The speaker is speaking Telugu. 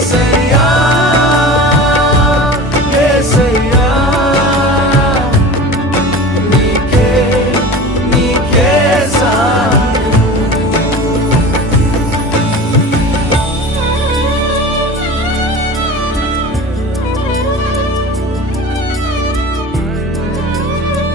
say.